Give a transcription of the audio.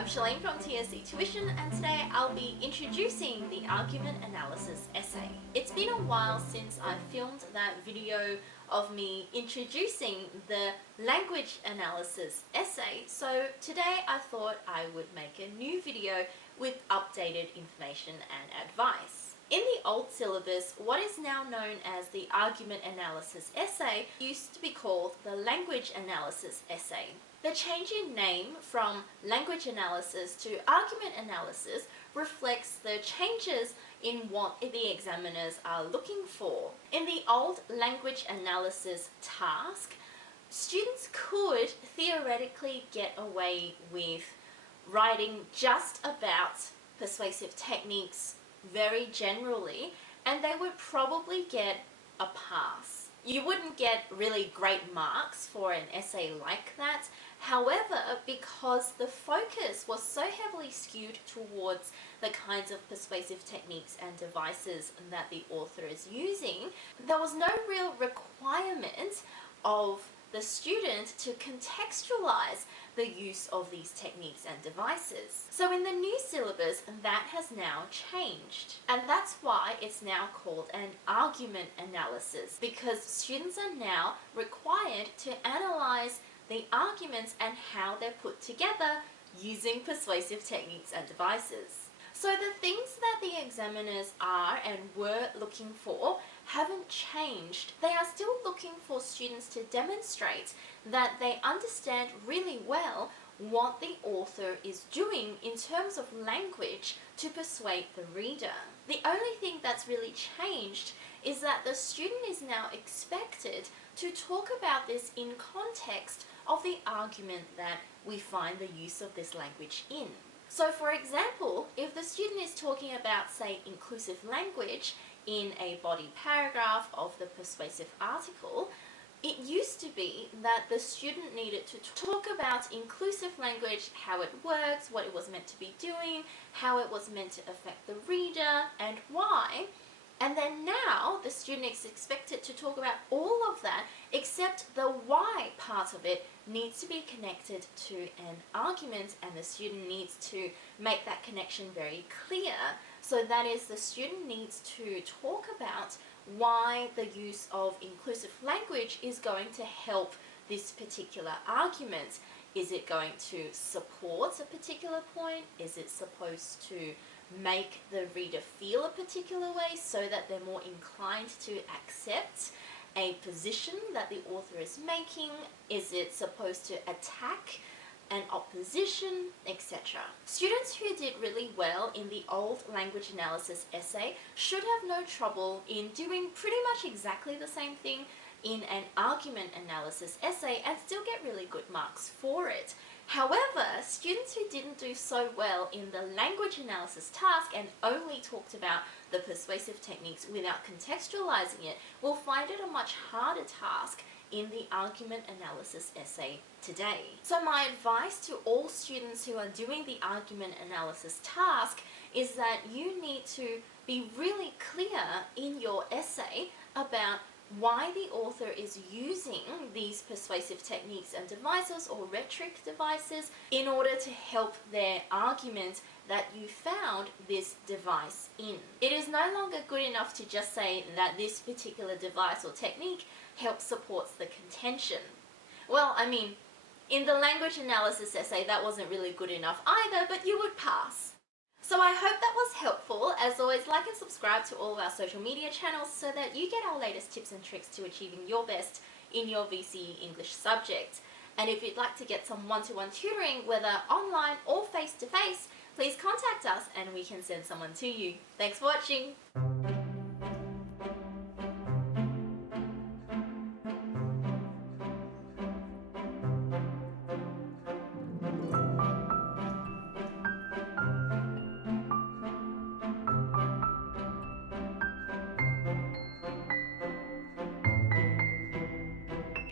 I'm Shirlaine from TSC Tuition, and today I'll be introducing the argument analysis essay. It's been a while since I filmed that video of me introducing the language analysis essay, so today I thought I would make a new video with updated information and advice. In the old syllabus, what is now known as the argument analysis essay used to be called the language analysis essay. The change in name from language analysis to argument analysis reflects the changes in what the examiners are looking for. In the old language analysis task, students could theoretically get away with writing just about persuasive techniques very generally, and they would probably get a pass. You wouldn't get really great marks for an essay like that. However, because the focus was so heavily skewed towards the kinds of persuasive techniques and devices that the author is using, there was no real requirement of the student to contextualize the use of these techniques and devices. So in the new syllabus, that has now changed. And that's why it's now called an argument analysis, because students are now required to analyze the arguments and how they're put together using persuasive techniques and devices. So the things that the examiners are and were looking for haven't changed. They are still looking for students to demonstrate that they understand really well what the author is doing in terms of language to persuade the reader. The only thing that's really changed is that the student is now expected to talk about this in context of the argument that we find the use of this language in. So for example, if the student is talking about, say, inclusive language in a body paragraph of the persuasive article, it used to be that the student needed to talk about inclusive language, how it works, what it was meant to be doing, how it was meant to affect the reader, and why. And then now the student is expected to talk about all of that, except the why part of it needs to be connected to an argument, and the student needs to make that connection very clear. So that is, the student needs to talk about why the use of inclusive language is going to help this particular argument. Is it going to support a particular point? Is it supposed to make the reader feel a particular way so that they're more inclined to accept a position that the author is making? Is it supposed to attack an opposition, etc.? Students who did really well in the old language analysis essay should have no trouble in doing pretty much exactly the same thing in an argument analysis essay and still get really good marks for it. However, students who didn't do so well in the language analysis task and only talked about the persuasive techniques without contextualizing it will find it a much harder task in the argument analysis essay today. So my advice to all students who are doing the argument analysis task is that you need to be really clear in your essay about why the author is using these persuasive techniques and devices or rhetoric devices in order to help their argument that you found this device in. It is no longer good enough to just say that this particular device or technique helps supports the contention. Well, I mean, in the language analysis essay that wasn't really good enough either, but you would pass. So I hope that was helpful. As always, like and subscribe to all of our social media channels so that you get our latest tips and tricks to achieving your best in your VCE English subject. And if you'd like to get some one-to-one tutoring, whether online or face-to-face, please contact us and we can send someone to you. Thanks for watching.